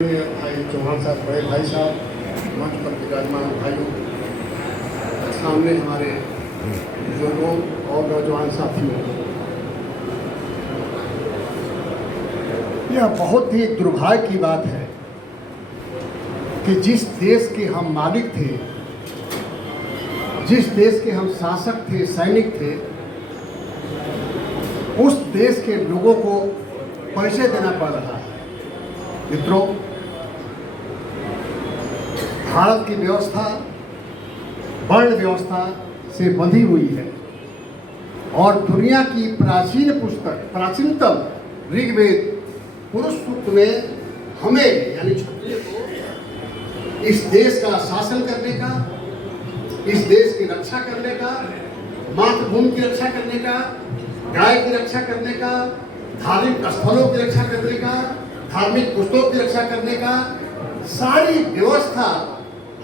भाई चौहान साहब, बड़े भाई साहब, मंच पर विराजमान भाइयों, सामने हमारे बुजुर्गों और नौजवान साथियों, यह बहुत ही दुर्भाग्य की बात है कि जिस देश के हम मालिक थे, जिस देश के हम शासक थे, सैनिक थे, उस देश के लोगों को पैसे देना पड़ रहा है। मित्रों, भारत की व्यवस्था वर्ण व्यवस्था से बंधी हुई है और दुनिया की प्राचीन पुस्तक, प्राचीनतम ऋग्वेद पुरुष सूक्त में हमें यानी क्षत्रिय को इस देश का शासन करने का, इस देश की रक्षा करने का, मातृभूमि की रक्षा करने का, गाय की रक्षा करने का, धार्मिक स्थलों की रक्षा करने का, धार्मिक पुस्तकों की रक्षा करने का सारी व्यवस्था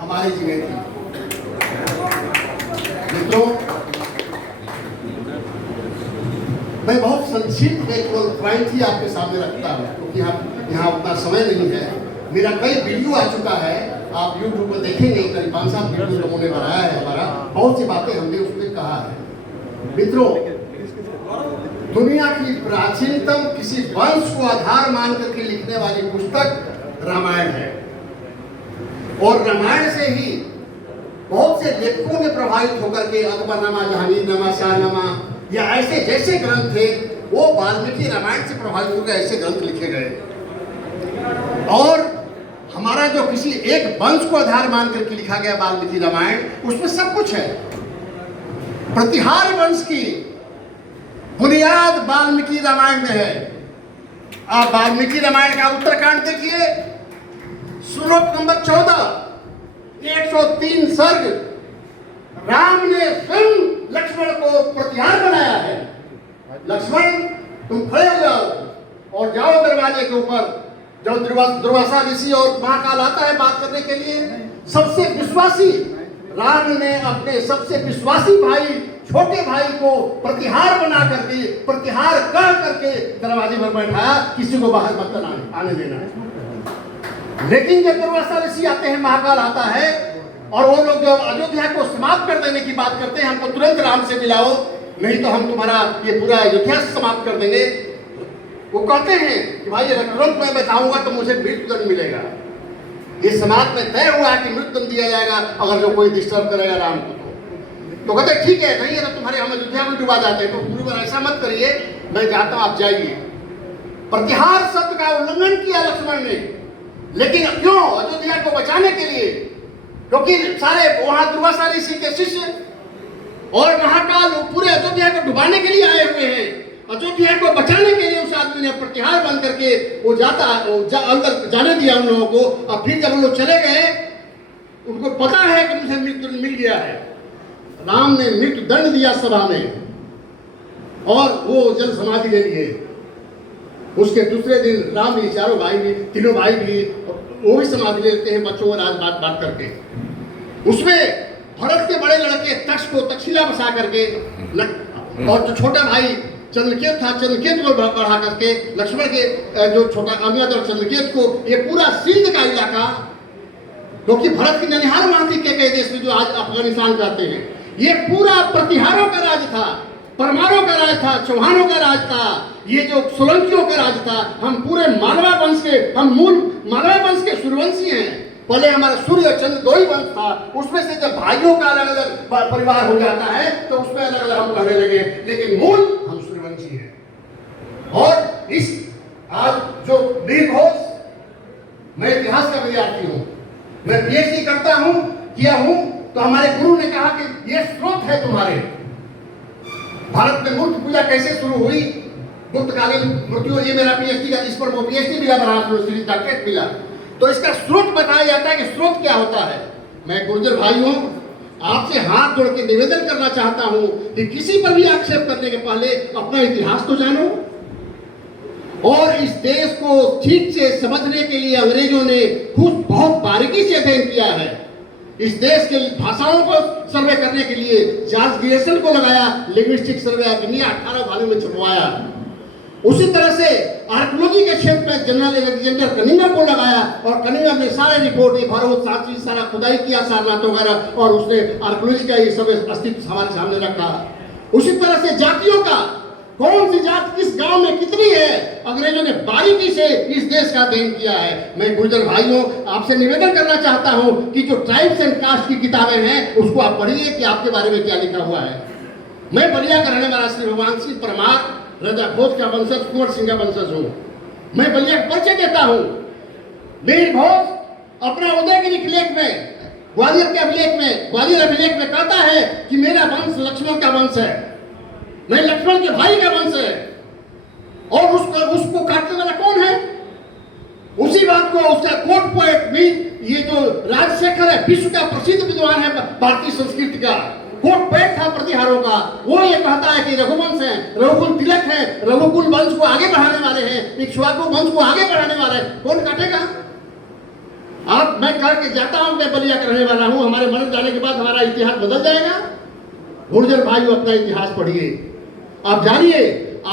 हमारे जिले थी। मित्रों, मैं बहुत संक्षिप्त में केवल पॉइंट ही आपके सामने रखता हूँ क्योंकि यहाँ उतना समय नहीं है। मेरा कई वीडियो आ चुका है, आप YouTube पर देखेंगे, करीब 5-7 वीडियो लोगों ने बनाया है हमारा, बहुत सी बातें हमने उसमें कहा है। मित्रों, दुनिया की प्राचीनतम किसी वंश को आधार मान करके लिखने वाली पुस्तक रामायण है और रामायण से ही बहुत से लेखकों ने प्रभावित होकर के अकबरनामा, जहांगीरनामा, शाहनामा या ऐसे जैसे ग्रंथ थे वो वाल्मीकि रामायण से प्रभावित होकर ऐसे ग्रंथ लिखे गए। और हमारा जो किसी एक वंश को आधार मान करके लिखा गया वाल्मीकि रामायण, उसमें सब कुछ है। प्रतिहार वंश की बुनियाद वाल्मीकि रामायण में है। आप वाल्मीकि रामायण का उत्तरकांड देखिए, श्लोक नंबर 14, 103 सर्ग, राम ने स्वयं लक्ष्मण को प्रतिहार बनाया है। लक्ष्मण, तुम खड़े हो जाओ और जाओ दरवाजे के ऊपर। जब दुर्वासा ऋषि और महाकाल आता है बात करने के लिए, सबसे विश्वासी राम ने अपने सबसे विश्वासी भाई, छोटे भाई को प्रतिहार बना करके, प्रतिहार कह करके दरवाजे पर बैठाया, किसी को बाहर मत आने देना है। लेकिन जब दुर्वासा ऋषि आते हैं, महाकाल आता है और वो लोग जब अयोध्या को समाप्त कर देने की बात करते हैं, हमको तुरंत राम से मिलाओ, नहीं तो हम तुम्हारा ये पूरा अयोध्या समाप्त कर देंगे। वो कहते हैं कि भाई अगर तुरंत मैं बताऊंगा तो मुझे मृत्युदंड मिलेगा। ये समाज में तय हुआ है कि मृत्युदंड दिया जाएगा अगर जो कोई डिस्टर्ब करेगा राम को। तो कहते ठीक है, नहीं है तो तुम्हारे हम अयोध्या में डुबा जाते हैं, तो पूरी बार ऐसा मत करिए, मैं जाता हूं, आप जाइए। प्रतिहार शब्द का उल्लंघन किया लक्ष्मण ने, लेकिन क्यों? अयोध्या को बचाने के लिए, क्योंकि सारे वहां दुर्वासा ऋषि के शिष्य और महाकाल पूरे अयोध्या को डुबाने के लिए आए हुए हैं। अयोध्या को बचाने के लिए उस आदमी ने प्रतिहार बंद करके वो अंदर जाने दिया उन लोगों को। और फिर जब वो लोग चले गए, उनको पता है कि मुझे मृत्यु मिल गया है। राम ने मृत्यु दंड दिया सभा में और वो जल समाधि ले लिए। उसके दूसरे दिन राम भी, चारों भाई भी, तीनों भाई भी, वो भी समाधि ले लेते हैं बच्चों को राज बात करके। उसमें भरत के बड़े लड़के तक्ष को तक्षशिला बसा करके, और जो छोटा भाई चंद्रकेत था, चंद्रकेत को बढ़ा करके, लक्ष्मण के जो छोटा अंगद और चंद्रकेत को, ये पूरा सिंध का इलाका, क्योंकि भरत की ननिहाल वहां थी के देश में जो आज अफगानिस्तान कहते हैं, ये पूरा प्रतिहारों का राज था, परमारों का राज था, चौहानों का राज था, ये जो सोलंकियों का राज था। हम पूरे मालवा वंश के, हम मूल मालवा वंश के सूर्यवंशी हैं। पहले हमारा सूर्य और चंद्र 2 ही वंश था, उसमें से जब भाइयों का अलग अलग परिवार हो जाता है तो उसमें अलग अलग हम कहने लगे, लेकिन मूल हम सूर्यवंशी हैं। और इस आज जो वीर घोष, मैं इतिहास का विद्यार्थी हूँ, मैं PhD करता हूँ, किया हूँ, तो हमारे गुरु ने कहा कि ये स्रोत है तुम्हारे। भारत में मूर्ति पूजा कैसे शुरू हुई, गुप्तकालीन मूर्तियों, ये मेरा PhD का, इस पर वो PhD मिला, बनारस यूनिवर्सिटी डॉक्टरेट मिला। तो इसका स्रोत बताया जाता है कि स्रोत क्या होता है। मैं गुर्जर भाई हूँ, आपसे हाथ जोड़ के निवेदन करना चाहता हूँ कि किसी पर भी आक्षेप करने के पहले अपना इतिहास तो जानो। और इस देश को ठीक से समझने के लिए अंग्रेजों ने खुद बहुत बारीकी से अध्ययन किया है। इस देश के भाषाओं को सर्वे करने के लिए जॉर्ज गियर्सन को लगाया, लिंग्विस्टिक सर्वे ऑफ इंडिया 18 वालों में छपवाया। उसी तरह से आर्कियोलॉजी के क्षेत्र में जनरल एलेक्जेंडर कनिंघम को लगाया और कनिंघम ने सारे रिपोर्ट ये भरोत सांची सारा खुदाई किया सारनाथ वगैरह और उसने आर्कियोलॉजी का ये सब अस्तित्व हमारे सामने रखा। उसी तरह से जातियों का कौन सी जात किस गांव में कितनी है अंग्रेजों ने बारीकी से इस देश का अध्ययन किया है। मैं गुर्जर भाइयों आपसे निवेदन करना चाहता हूं कि जो ट्राइब्स एंड कास्ट की किताबें हैं उसको आप पढ़िए कि आपके बारे में क्या लिखा हुआ है। मैं बलिया का रहने वाला श्री भगवान सिंह परमार राजा भोज का वंशज कुंवर सिंह का वंशज हूँ। मैं बलिया का परिचय देता हूँ। वीर भोज अपना उदयगिरी के लेख में ग्वालियर के अभिलेख में कहता है कि मेरा वंश लक्ष्मण का वंश है, मैं लक्ष्मण के भाई का वंश है। और उसको काटने वाला कौन है? उसी बात को उसका कोट पोएट भी ये जो राजशेखर है विश्व का प्रसिद्ध विद्वान है भारतीय संस्कृति का कोट पोएट था प्रतिहारों का, वो ये कहता है कि रघुवंश है, रघुकुल तिलक है, रघुकुल वंश को आगे बढ़ाने वाले हैं, इक्ष्वाकु वंश को आगे बढ़ाने वाले हैं। कौन काटेगा? आप मैं कह के जाता हूं मैं बलिया का रहने वाला हूं, हमारे मर जाने के बाद हमारा इतिहास बदल जाएगा। गुर्जर भाइयों अपना इतिहास पढ़िए, आप जानिए।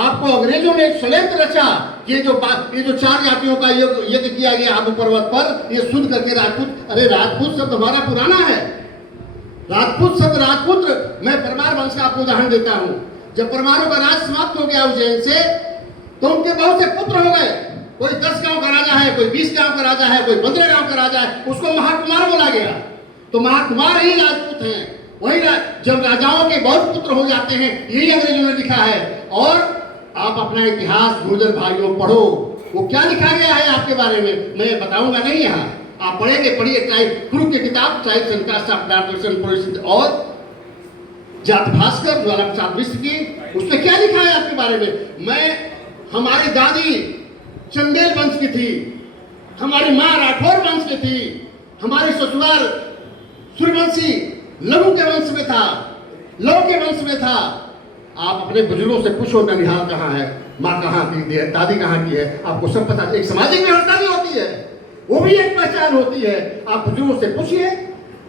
आपको अंग्रेजों ने एक षड्यंत्र रचा, ये जो 4 जातियों का यज्ञ किया गया आबू पर्वत पर, ये शुद्ध करके राजपूत, अरे राजपूत शब्द हमारा पुराना है। राजपूत शब्द राजपुत्र, मैं परमार वंश का आपको उदाहरण देता हूं। जब परमारों का राज समाप्त हो गया उज्जैन से, तो उनके बहुत से पुत्र हो गए। कोई 10 गांव का राजा है, कोई 20 गांव का राजा है, कोई 15 गांव का राजा है, उसको महाकुमार बोला गया। तो महाकुमार ही राजपूत हैं। वही जब राजाओं के बहुत पुत्र हो जाते हैं, यही अंग्रेजों ने लिखा है। और आप अपना इतिहास गुर्जर भाइयों पढ़ो, वो क्या लिखा गया है आपके बारे में मैं बताऊंगा नहीं यहाँ, आप पढ़ेंगे। पढ़िए ट्राइब गुरु की किताब tribes and caste of north और जात भास्कर द्वारा प्रसाद मिश्र की, उसमें क्या लिखा है आपके बारे में। मैं हमारी दादी चंदेल वंश की थी, हमारी माँ राठौर वंश की थी, हमारी ससुराल सूर्यवंशी लघु के वंश में था, लौ के वंश में था। आप अपने बुजुर्गों से पूछो ननिहाल कहाँ है, माँ कहाँ की है, दादी कहाँ की है, आपको सब पता। एक सामाजिक व्यवस्था भी होती है, वो भी एक पहचान होती है। आप बुजुर्गों से पूछिए,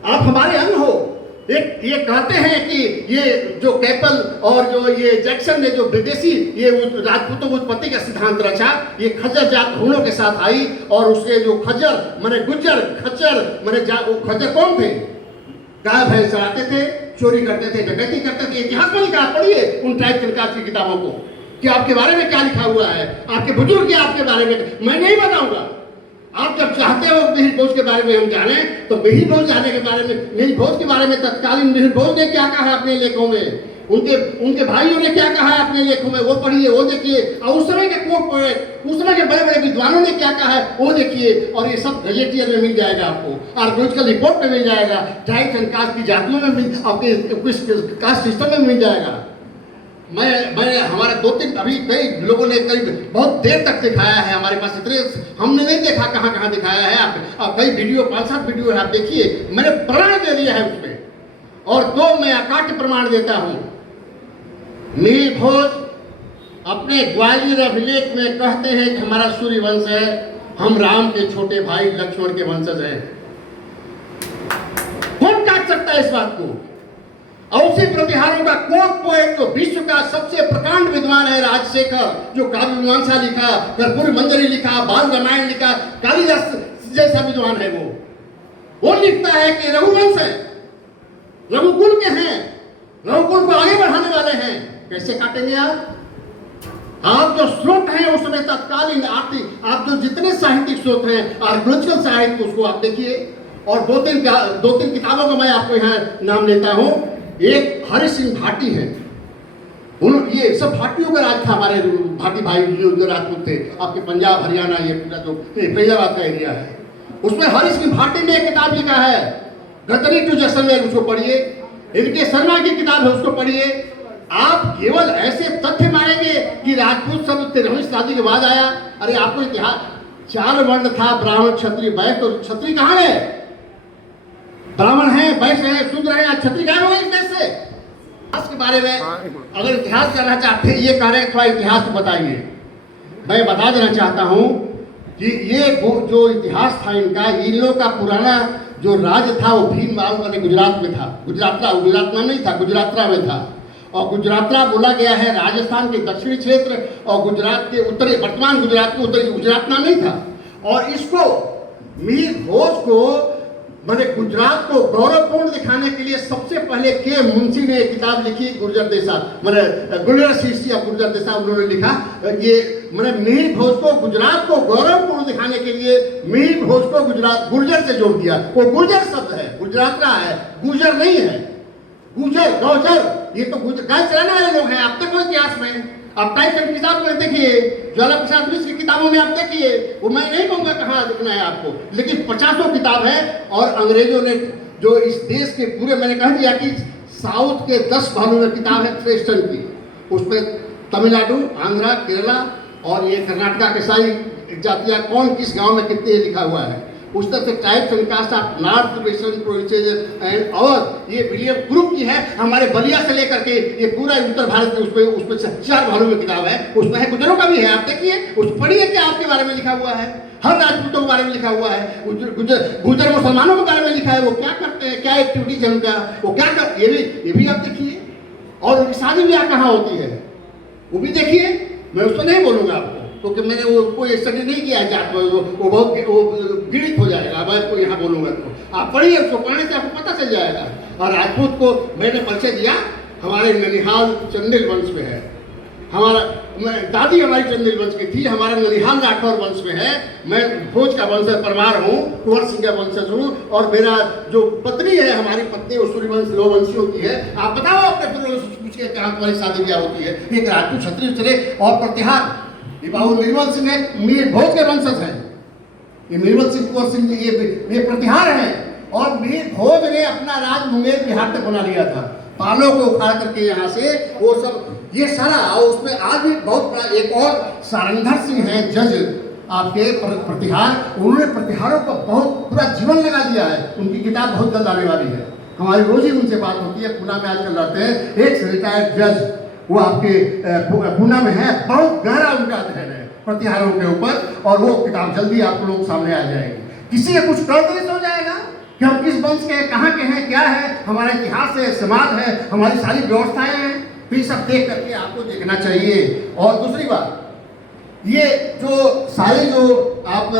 आप हमारे अंग हो। एक ये कहते हैं कि ये जो कैपल और जो ये जैक्सन ने जो विदेशी ये राजपूतों की उत्पत्ति का सिद्धांत रचा, ये खज्जर जात हुनों के साथ आई। और उसके जो खज्जर माने गुज्जर, खच्चर माने खज्जर कौन थे? गाय भैंस चराते थे, चोरी करते थे, डकैती करते थे। इतिहास में लिखा, पढ़िए उन ट्राइब की किताबों को कि आपके बारे में क्या लिखा हुआ है, आपके बुजुर्ग क्या आपके बारे में। मैं नहीं बताऊंगा। आप जब चाहते हो मिहिर भोज के बारे में हम जाने, तो मिहिर भोज जाने के बारे में, मिहिर भोज के बारे में तत्कालीन मिहिर भोज ने क्या कहा है अपने लेखों में, उनके भाइयों ने क्या कहा है अपने लेखों में, वो पढ़िए, वो देखिए। और उस समय के उस समय के बड़े बड़े विद्वानों ने क्या कहा है वो देखिए। और ये सब गजेटियर में मिल जाएगा आपको, आर्कियोलॉजिकल रिपोर्ट में मिल जाएगा, ट्राइब्स एंड कास्ट की जातियों में आपके कास्ट सिस्टम में मिल जाएगा। मैं हमारे 2-3 अभी कई लोगों ने कई बहुत देर तक दिखाया है, हमारे पास इतने हमने नहीं देखा कहाँ दिखाया है। आप कई वीडियो 5-7 वीडियो है, आप देखिए। मैंने प्रमाण दे दिया है उसमें, और 2 मैं अकाट्य प्रमाण देता हूँ। मिहिर भोज अपने ग्वालियर अभिलेख में कहते हैं कि हमारा सूर्य वंश है, हम राम के छोटे भाई लक्ष्मण के वंशज हैं। कौन काट सकता है इस बात को? और उसी प्रतिहारों का कोट पोएट जो विश्व का सबसे प्रकांड विद्वान है राजशेखर, जो काव्य मीमांसा लिखा, कर्पूरी मंजरी लिखा, बाल रामायण लिखा, कालिदास जैसा विद्वान है, वो लिखता है कि रघुवंश है, रघुकुल के हैं, रघुकुल को आगे बढ़ाने वाले हैं। कैसे काटेंगे आप जो स्रोत हैं उस समय तत्कालीन आप जो जितने साहित्यिक स्रोत हैं आर्कियोलॉजिकल साहित्य, उसको आप देखिए। और 2-3 किताबों का मैं आपको यहाँ नाम लेता हूँ। एक हरि सिंह भाटी है, ये सब भाटियों का राज था। हमारे भाटी भाई जो राजपूत थे, आपके पंजाब हरियाणा ये पूरा जो फैजाबाद का एरिया है, उसमें हरि सिंह भाटी ने एक किताब लिखा है गतरी टू जैसलमेर, उसको पढ़िए। इनके शर्मा की किताब है, उसको पढ़िए। आप केवल ऐसे तथ्य मानेंगे कि राजपूत सब 13वीं शताब्दी के बाद आया। अरे आपको इतिहास 4 वर्ण था, ब्राह्मण क्षत्रिय वैश्य, तो क्षत्रिय कहाँ है? ब्राह्मण है, वैश्य है, शूद्र है, क्षत्रिय कहाँ हो गए इस देश से? इतिहास के बारे में अगर इतिहास जानना चाहते हैं, ये कह रहे हैं थोड़ा इतिहास तो बताइए। मैं बता देना चाहता हूँ कि ये जो इतिहास था इनका, इन लोगों का पुराना जो राज्य था वो भीम बाबू वाले गुजरात में था। गुजरात में नहीं था, गुजरातरा में था। और गुजरातला बोला गया है राजस्थान के दक्षिणी क्षेत्र और गुजरात के उत्तरी, वर्तमान गुजरात के उत्तरी गुजरात नाम नहीं था। और इसको मीर भोज को मैंने गुजरात को गौरवपूर्ण दिखाने के लिए सबसे पहले के मुंशी ने एक किताब लिखी, गुर्जर देसा, मैंने गुर्जर शीर्षी या गुर्जर देसा उन्होंने लिखा। ये मैंने मीर भोज को गुजरात को गौरवपूर्ण दिखाने के लिए मीर भोज को गुजरात गुर्जर से जोड़ दिया। वो गुर्जर शब्द है, गुजरात का है, गुजर नहीं है। गुजर गौजर ये तो गाय चलाने वाले लोग हैं। आप देखो इतिहास में, आप टाइप की किताब में देखिए, ज्वाला प्रसाद मिश्र की किताबों में आप देखिए, वो मैं नहीं कहूँगा कहाँ लिखना है आपको, लेकिन 50 किताब है। और अंग्रेजों ने जो इस देश के पूरे, मैंने कह दिया कि साउथ के 10 भागों में किताब है वेस्टर्न की, उसमें तमिलनाडु, आंध्रा, केरला और ये कर्नाटका के सारी जातियाँ कौन किस गांव में कितने लिखा हुआ है। उस तरह से types and caste of north western provinces and, और ये विलियम ग्रुप की है हमारे बलिया से लेकर के ये पूरा उत्तर भारत के उसमें 4 भागों में किताब है। उसमें है गुजरों का भी है, आप देखिए उस पढ़िए क्या आपके बारे में लिखा हुआ है, हर राजपूतों के बारे में लिखा हुआ है, गुजर मुसलमानों के बारे में लिखा है, वो क्या करते हैं, क्या एक्टिविटीज है उनका, वो क्या कर, ये भी आप देखिए। और उनकी शादी ब्याह कहाँ होती है वो भी देखिए। मैं उसको नहीं बोलूँगा आपको, क्योंकि मैंने वो कोई स्टडी नहीं किया है जात में, वो बहुत पीड़ित हो जाएगा। मैं आपको यहाँ बोलूँगा तो आप पढ़िए, उसको पढ़ने से आपको पता चल जाएगा। और राजपूत को मैंने परिचय दिया, हमारे ननिहाल चंदेल वंश में है, हमारा दादी हमारी चंदेल वंश की थी, हमारा ननिहाल राठौर वंश में है। मैं भोज का वंश परमार हूँ, कुंवर सिंह का वंशज हूँ। और मेरा जो पत्नी है, हमारी पत्नी वो सूर्यवंश लोवंशियों की है। आप बताओ अपने पूछ के कहाँ तुम्हारी शादी ब्याह होती है। एक राजपूत क्षत्रिय चले और प्रतिहार, ये बाबू निर्मल सिंह है, मीर भोज के वंशज हैं। ये निर्मल सिंह, कुंवर सिंह जी ये प्रतिहार हैं। और मीर भोज ने अपना राज मुंगेर बिहार तक बना लिया था, पालों को उखाड़ करके यहाँ से वो सब ये सारा। और उसमें आज भी बहुत बड़ा एक और सारंगधर सिंह है जज आपके प्रतिहार, उन्होंने प्रतिहारों का बहुत पूरा जीवन लगा दिया है। उनकी किताब बहुत जल्द आने वाली है, हमारी रोज ही उनसे बात होती है। पूना में आजकल रहते हैं, एक रिटायर्ड जज वो आपके पूना में है, बहुत गहरा उनका अध्ययन है प्रतिहारों के ऊपर। और वो किताब जल्दी आप लोग सामने आ जाएगी। किसी का कुछ कर हो जाएगा कि हम किस वंश के, कहाँ के हैं, क्या है, हमारा इतिहास है, समाज है, हमारी सारी व्यवस्थाएं हैं, फिर सब देख करके आपको देखना चाहिए। और दूसरी बात, ये जो सारे जो आप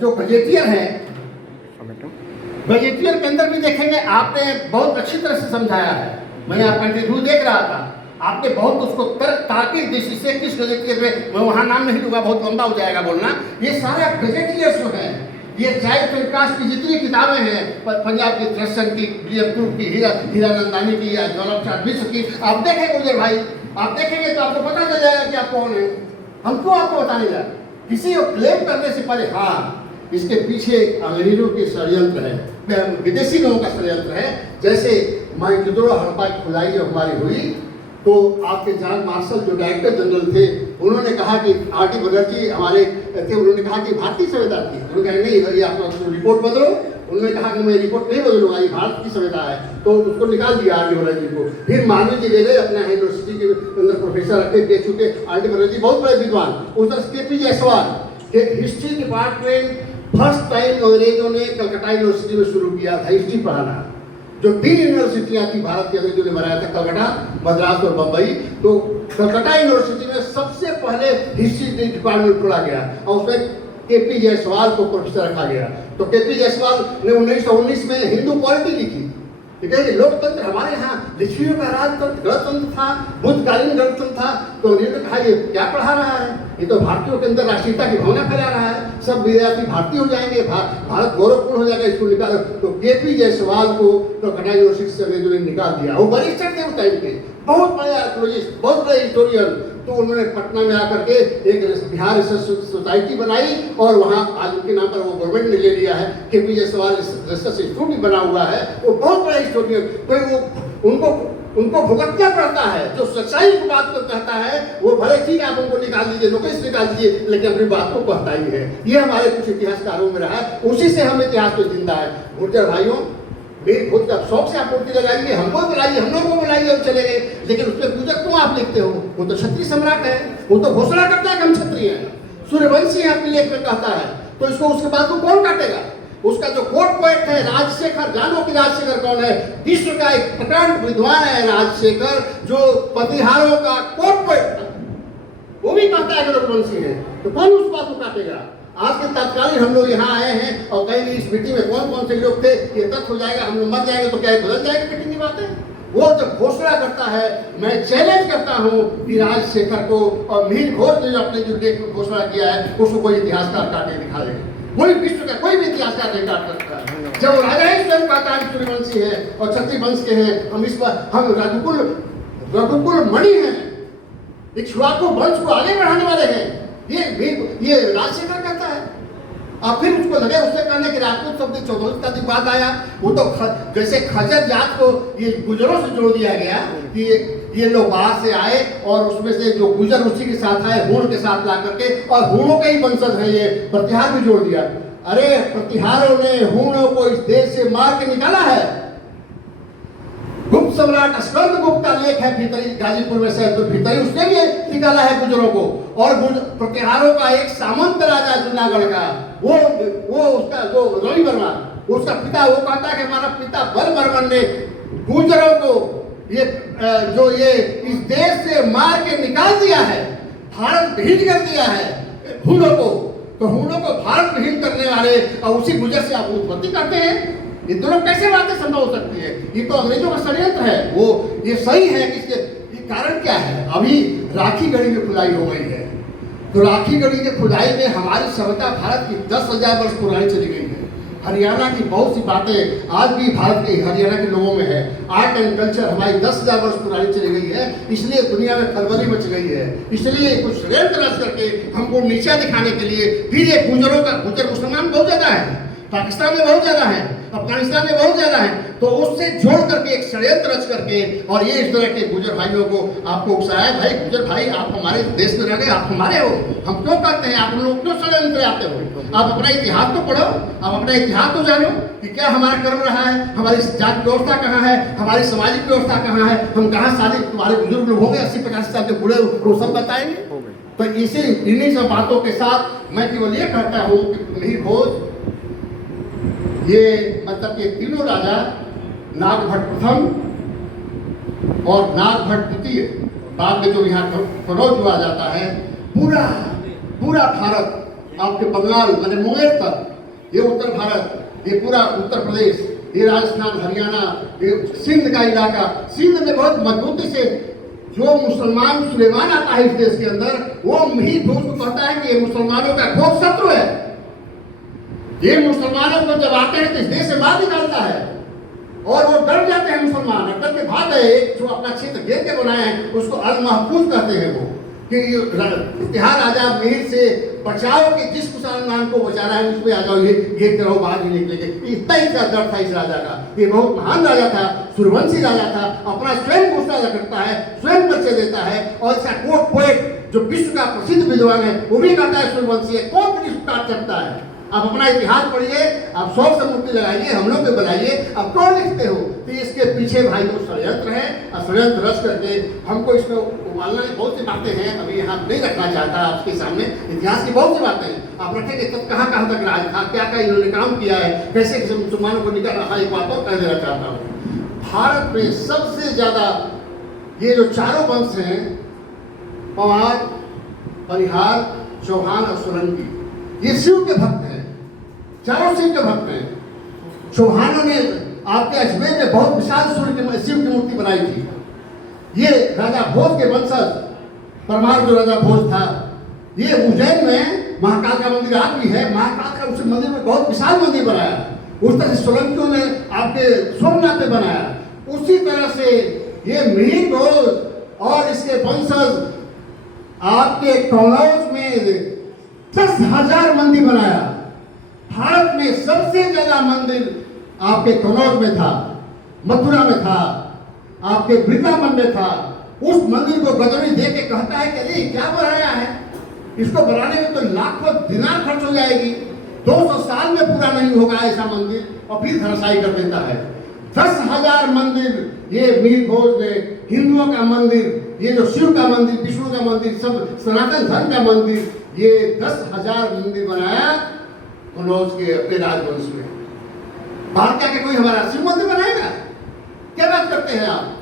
जो गजेटियर हैं, गजेटियर के अंदर भी देखेंगे, आपने बहुत अच्छी तरह से समझाया है। मैंने आपका इंटरव्यू देख रहा था, आपने बहुत उसको तार्किक दृष्टि से किस गजेटियर में, मैं वहाँ नाम नहीं लूँगा, बहुत लंबा हो जाएगा बोलना। ये सारे गजेटियर जो हैं, ये चाइल्ड प्रकाश की जितनी किताबें हैं, पंजाब की दर्शन की, विलियम ग्रुप की, हीरानंदानी की या ज्वाला प्रसाद मिश्र की, आप देखेंगे गुजर भाई, आप देखेंगे तो आपको पता चल जाएगा कि आप कौन है। हम क्यों आपको बताने जा रहे, किसी को क्लेम करने से पहले हाँ इसके पीछे अंग्रेजों के षड्यंत्र है, विदेशी लोगों का षड्यंत्र है। जैसे माइक्रोडोरा हड़प्पा की खुदाई जो हमारी हुई, तो आपके जॉन मार्शल जो डायरेक्टर जनरल थे, उन्होंने कहा कि आर.डी. बनर्जी हमारे थे, उन्होंने कहा कि भारतीय सभ्यता थी। उन्होंने कहा नहीं, ये आप रिपोर्ट बदलो। उन्होंने कहा कि मैं रिपोर्ट नहीं बदलूंगा, ये भारत की सभ्यता है, तो उसको निकाल दिया आर.डी. बनर्जी को। फिर मालवीय जी ले गए, अपना यूनिवर्सिटी के अंदर प्रोफेसर रखे, दे चुके आर.डी. बनर्जी बहुत बड़े विद्वान। उधर KP. Jaiswal history department first time अंग्रेजों ने कलकत्ता यूनिवर्सिटी में शुरू किया था हिस्ट्री पढ़ाना। जो 3 यूनिवर्सिटियाँ थी भारत के अंग्रेजों ने बनाया था, कलकत्ता, मद्रास और बम्बई। तो कलकत्ता यूनिवर्सिटी में सबसे पहले हिस्ट्री डिपार्टमेंट खोला गया और उसमें के.पी. जायसवाल को प्रोफेसर रखा गया। तो के.पी. जायसवाल ने 1919 में हिंदू पॉलिटी लिखी, ठीक है। लोकतंत्र हमारे यहाँ ऋषियों का राजतंत्र, गणतंत्र था, बुद्धकालीन गणतंत्र था। तो उन्होंने कहा ये क्या पढ़ा रहा है, ये तो भारतीयों के अंदर राष्ट्रीयता की भावना फैला रहा है, सब विद्यार्थी भारतीय हो जाएंगे, भारत गौरवपूर्ण हो जाएगा, इसको निकालो। तो के.पी. जायसवाल को कलकत्ता यूनिवर्सिटी से अंग्रेजों ने निकाल दिया। वो बरिस्टर थे उस टाइम के, बहुत बड़े आर्कियोलॉजिस्ट, बहुत बड़े हिस्टोरियन। तो उन्होंने पटना में आकर के एक बिहार रिसर्च सोसाइटी बनाई और वहाँ आज उनके नाम पर वो गवर्नमेंट ने ले लिया है, के.पी. जायसवाल रिसर्च इंस्टीट्यूट भी बना हुआ है। वो बहुत बड़ा हिस्टोरियन, तो वो उनको भुगतना पड़ता है। जो सच्चाई की बात को कहता है वो भले ठीक है, आप उनको निकाल दीजिए, नौकरी निकाल दीजिए, लेकिन अपनी बात को कहता ही है। ये हमारे कुछ इतिहासकारों में रहा है, उसी से हम इतिहास को जिंदा है। गुर्जर भाइयों, मेरी खुद का शौक से आप मूर्ति लगाएंगे, हमको बुलाइए, हम लोगों को बुलाइए, हम चले गए, लेकिन उस पर गुजर क्यों आप लिखते हो? वो तो क्षत्रिय सम्राट है, वो तो घोषणा करता है कि हम क्षत्रिय हैं, सूर्यवंशी आपके लेख में कहता है, तो इसको उसके बाद को कौन काटेगा? उसका जो कोर्ट पोएट है राजशेखर, जानो कि राजशेखर कौन है? विश्व का एक प्रकांड विद्वान है राजशेखर, जो प्रतिहारों का कोर्ट पोएट था। वो भी कहता है कि रघुवंशी है, तो कौन उस बात को काटेगा? आज के तत्कालीन हम लोग यहाँ आए हैं और कहेंगे इस मीटिंग में कौन कौन से लोग थे, ये तक हो जाएगा, हम लोग मर जाएंगे तो क्या बदल जाएगी मीटिंग की बातें? वो जब घोषणा करता है, मैं चैलेंज करता हूँ कि राजशेखर को और मिहिर घोष ने जो अपने जो लेख में घोषणा किया है उसको कोई इतिहासकार काटे दिखा देगा। कोई विश्व का कोई भी इतिहासकार नहीं काट सकता। जब वो राजा ही स्वयं कहता है सूर्यवंशी है और क्षत्रिय वंश के हैं, हम इस पर हम रघुकुल मणि हैं, इक्ष्वाकु वंश को आगे बढ़ाने वाले हैं, ये राजशेखर कहता है। और फिर उसको लगे उससे कहने के राजपूत शब्द चौधरी का बाद आया, वो तो जैसे खजर जात को ये गुजरों से जोड़ दिया गया कि ये लोग बाहर से आए और उसमें से जो गुजर उसी के साथ आए, हूण के साथ ला करके, और हूणों के ही वंशज है, ये प्रतिहार भी जोड़ दिया। अरे प्रतिहारों ने हूणों को इस देश से मार के निकाला है। गुप्त सम्राट स्कंद गुप्त का लेख है भीतरी, गाजीपुर में से तो भीतरी, उसने भी निकाला है गुजरों को। और प्रतिहारों का एक सामंत राजा जूनागढ़ का, वो उसका जो रवि वर्मा, उसका पिता, वो कहता है कि हमारा पिता बल वर्मन ने गुजरों को ये इस देश से मार के निकाल दिया है, भारत विहीन कर दिया है हूणों को। तो हूणों को भारत विहीन करने वाले और उसी गुजर से आप उत्पत्ति करते हैं। ये दोनों कैसे बातें संभव हो सकती है? ये तो अंग्रेजों का षड्यंत्र है। वो ये सही है कि इसके कारण क्या है? अभी राखी गढ़ी में खुदाई हो गई है, तो राखी गढ़ी के खुदाई में हमारी सभ्यता भारत की 10,000 वर्ष पुरानी चली गई है। हरियाणा की बहुत सी बातें आज भी भारत के हरियाणा के लोगों में है। आर्ट एंड कल्चर हमारी 10,000 वर्ष पुरानी चली गई है, इसलिए दुनिया में खलबली मच गई है। इसलिए कुछ षड्यंत्र रच करके हमको नीचा दिखाने के लिए फिर ये गुजरों का, गुजर मुसलमान बहुत ज्यादा है, पाकिस्तान में बहुत ज्यादा है, अफगानिस्तान में बहुत ज्यादा है, तो उससे जोड़ करके एक षड्यंत्र रच करके और ये इस तरह के गुजर भाइयों को आपको उकसाया, भाई गुजर भाई आप हमारे देश में रह गए, आप हमारे हो, हम क्यों करते हैं, आप लोग क्यों षड्यंत्र आते हो? आप अपना इतिहास तो पढ़ो, आप अपना इतिहास तो जानो कि क्या हमारा कर्म रहा है, हमारी जाति व्यवस्था कहाँ है, हमारी सामाजिक व्यवस्था कहाँ है, हम कहाँ शादी, तुम्हारे बुजुर्ग लोग हो गए 80-85 साल के बूढ़े, वो सब बताएंगे। तो इसी इन्हीं सब बातों के साथ मैं केवल ये कहता हूँ कि मिहिर घोष, ये मतलब ये तीनों राजा नागभट्ट प्रथम और नागभट्ट द्वितीय, बाद में जो यहाँ कनौज हुआ जाता है, पूरा भारत आपके बंगाल माने मुंगेर तक, ये उत्तर भारत, ये पूरा उत्तर प्रदेश, ये राजस्थान, हरियाणा, ये सिंध का इलाका, सिंध में बहुत मजबूती से जो मुसलमान सुलेमान आता है इस देश के अंदर, वो मिहिर घोष को कहता है कि ये मुसलमानों का घोर शत्रु है। ये मुसलमानों को जब आते हैं तो इस देश से बाहर निकालता है और वो डर जाते हैं मुसलमान, डर के भाग गए। जो अपना क्षेत्र घेर के बनाए हैं उसको अल महफूज कहते हैं वो, कि इतिहास राजा मिहिर से बचाओ कि जिस मुसलमान को बचाना है उसमें आ जाओ, ये घेर के रहो, बाहर नहीं निकलेंगे। इतना ही डर था इस राजा का। ये बहुत महान राजा था, सूर्यवंशी राजा था, अपना स्वयं घोषणा करता है, स्वयं परिचय देता है और इसका कोर्ट पोएट जो विश्व का प्रसिद्ध विद्वान है वो भी कहता है सूर्यवंशी है। कौन भी इसको काट सकता है? आप अपना इतिहास पढ़िए, आप शौक से मूर्ति लगाइए, हम लोग पे बनाइए, आप कौन लिखते हो? तो इसके पीछे भाई वो षड्यंत्र है और षड्यंत्र रच करके हमको इसमें उबालना। बहुत सी बातें हैं, अभी यहाँ नहीं रखना चाहता आपके सामने, इतिहास की बहुत सी बातें हैं। आप रखेंगे तब कहाँ तक राज था, क्या क्या इन्होंने काम किया है, कैसे कैसे मुसलमानों को निकाल रखा, एक बात और कह देना चाहता हूँ। भारत में सबसे ज्यादा ये जो चारों वंश हैं, पवार, परिहार, चौहान और सोलंकी, ये शिव के भक्त हैं, चारों शिव के भक्त हैं। चौहानों ने आपके अजमेर में बहुत विशाल शिव की मूर्ति बनाई थी। ये राजा भोज के वंशज, परमार जो राजा भोज था, ये उज्जैन में महाकाल का मंदिर आज भी है, महाकाल का उस मंदिर में बहुत विशाल मंदिर बनाया। उस तरह से सोलंकियों ने आपके सोमनाथ में बनाया। उसी तरह से ये मिहिर घोष और इसके वंशज आपके कनौज में 10,000 मंदिर बनाया। भारत में सबसे ज्यादा मंदिर आपके कनौज में था, मथुरा में था, आपके वृंदावन में था। उस मंदिर को गजनी देख के कहता है कि अरे क्या बनाया है, इसको बनाने में तो लाखों दिनार खर्च हो जाएगी, 200 साल में पूरा नहीं होगा ऐसा मंदिर, और फिर धराशायी कर देता है। 10,000 मंदिर ये मिहिर घोष ने, हिंदुओं का मंदिर, ये जो शिव का मंदिर, विष्णु का मंदिर, सब सनातन धर्म का मंदिर, ये 10,000 मंदिर बनाया कनौज के अपने राजवंश में। बाहर क्या के कोई हमारा शिव मंदिर बनाएगा? क्या बात करते हैं आप?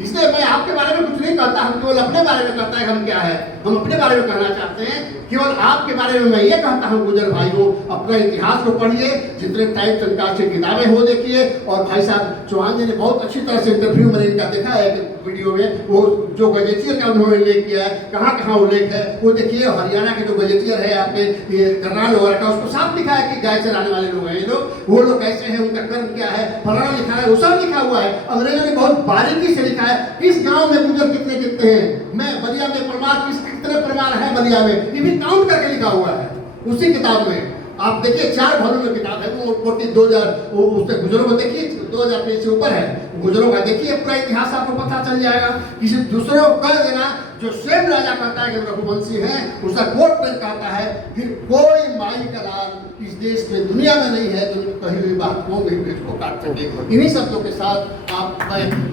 इसलिए मैं आपके बारे में कुछ नहीं कहता, हम केवल अपने बारे में कहता है हम क्या है, हम अपने बारे में कहना चाहते हैं। केवल आपके बारे में मैं ये कहता हूँ गुजर भाइयों, अपना इतिहास को पढ़िए, जितने टाइप तरीका से किताबें हो देखिए। और भाई साहब चौहान जी ने बहुत अच्छी तरह से इंटरव्यू मैंने इनका देखा है वीडियो में, वो जो गजेटियर का उन्होंने उल्लेख किया है, कहाँ कहाँ उल्लेख है वो देखिए। हरियाणा के जो गजेटियर है आपके ये करनाल वगैरह का, उसको साफ लिखा है कि गाय चराने वाले लोग हैं ये लोग, वो लोग कैसे हैं, उनका कर्म क्या है, फलाना लिखा है, वो सब लिखा हुआ है। अंग्रेजों ने बहुत बारीकी से लिखा है किस गांव में गुजर कितने कितने हैं, मैं बलिया में परमार कितने परमार है बलिया में, ये भी काउंट करके लिखा हुआ है उसी किताब में। आप देखिए 4 वॉल्यूम में किताब है वो, 2000 उससे गुजरों को देखिए, 2000 पेज से ऊपर है, गुजरों का देखिए, पूरा इतिहास आपको पता चल जाएगा। किसी दूसरे को कह देना जो स्वयं राजा कहता है कि रघुवंशी है, उसका कोट पेन कहता है, फिर कोई माई का लाल इस देश में दुनिया में नहीं है जो कही हुई बात को इसको काट सके। इन्हीं शब्दों के साथ आप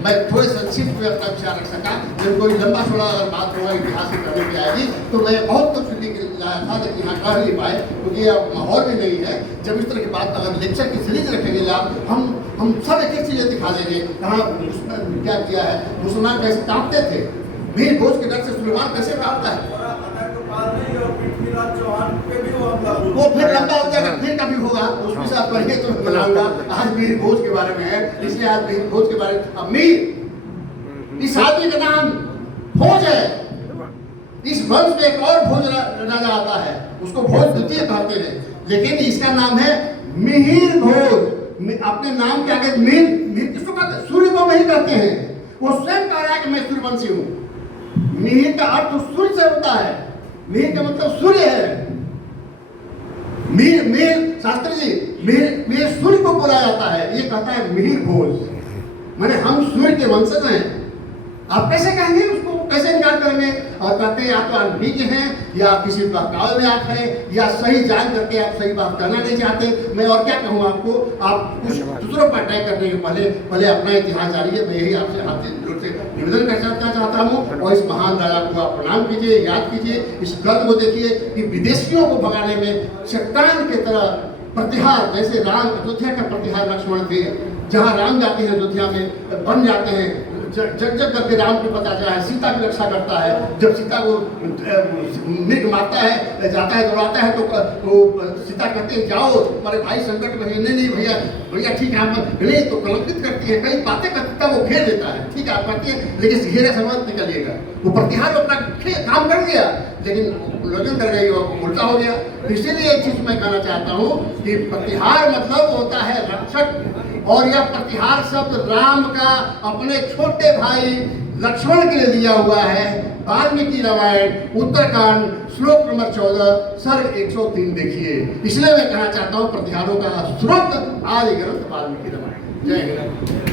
मैं थोड़े संक्षिप्त में अपना विचार रख सका। जब कोई लंबा चौड़ा अगर बात होगा इतिहास की करने की आएगी तो मैं बहुत कुछ लाया था लेकिन यहाँ कह नहीं पाए क्योंकि अब माहौल भी नहीं है। जब इस तरह की बात अगर लेक्चर की सीरीज रखेंगे हम सब एक एक चीजें दिखा देंगे, कहाँ उसमें क्या किया है, मुसलमान कैसे कांपते थे, भीड़ भोज के डर से सुलेमान कैसे कांपता है, वो फिर लंबा हो जाएगा, फिर कभी होगा उस विषय पढ़िए तो मैं बनाऊंगा। आज मीर भोज के बारे में है, इसलिए आज मीर भोज के बारे में। अब मीर इस आदमी का नाम भोज है, इस वंश में एक और भोज राजा आता है, उसको भोज द्वितीय कहते हैं, लेकिन इसका नाम है मिहिर भोज। अपने नाम के आगे मीर किसको कहते हैं? सूर्य को नहीं कहते हैं, वो स्वयं कह रहा है कि मैं सूर्यवंशी हूँ। मिहिर का अर्थ सूर्य से होता है, मिहिर का मतलब सूर्य है। मिहिर शास्त्री जी मिहिर सूर्य को बोला जाता है, ये कहता है मिहिर भोज, माने हम सूर्य के वंशज हैं। आप कैसे कहेंगे उसको, कैसे इनकार करेंगे? और कहते हैं या तो अनभिज्ञ हैं या किसी बहकावे में आप हैं या सही जान करके आप सही बात करना नहीं चाहते। मैं और क्या कहूँ आपको, आप कुछ दूसरों पर अटैक करने के पहले अपना इतिहास जानिए। मैं यही आपसे हाथ जोड़ से निवेदन करना चाहता हूँ। और इस महान राजा को आप प्रणाम कीजिए, याद कीजिए, इस गर्व को देखिए कि विदेशियों को भगाने में चट्टान की तरह प्रतिहार, जैसे राम अयोध्या का प्रतिहार लक्ष्मण थे, जहाँ राम जाते हैं अयोध्या में बन जाते हैं, जग करके राम को पता चला है, सीता की रक्षा करता है। जब सीता को मृग मारता है, जाता है दौड़ाता है तो सीता कहते हैं जाओ तुम्हारे भाई संकट में है। नहीं भैया ठीक है, हम नहीं तो कलंकित करती है, कई बातें करता वो घेर देता है, ठीक है आप कहती है, लेकिन घेरे से मत निकलिएगा। वो प्रतिहार अपना काम कर दिया लेकिन उल्लंघन कर गई, वो उल्टा हो गया। इसीलिए एक चीज मैं कहना चाहता हूँ कि प्रतिहार मतलब होता है रक्षक, और यह प्रतिहार शब्द राम का अपने छोटे भाई लक्ष्मण के लिए दिया हुआ है। वाल्मीकि रामायण उत्तरकांड श्लोक नंबर 14 सर्ग 103 देखिए। इसलिए मैं कहना चाहता हूँ प्रतिहारों का स्रोत आदि ग्रंथ वाल्मीकि रामायण। जय हिंद।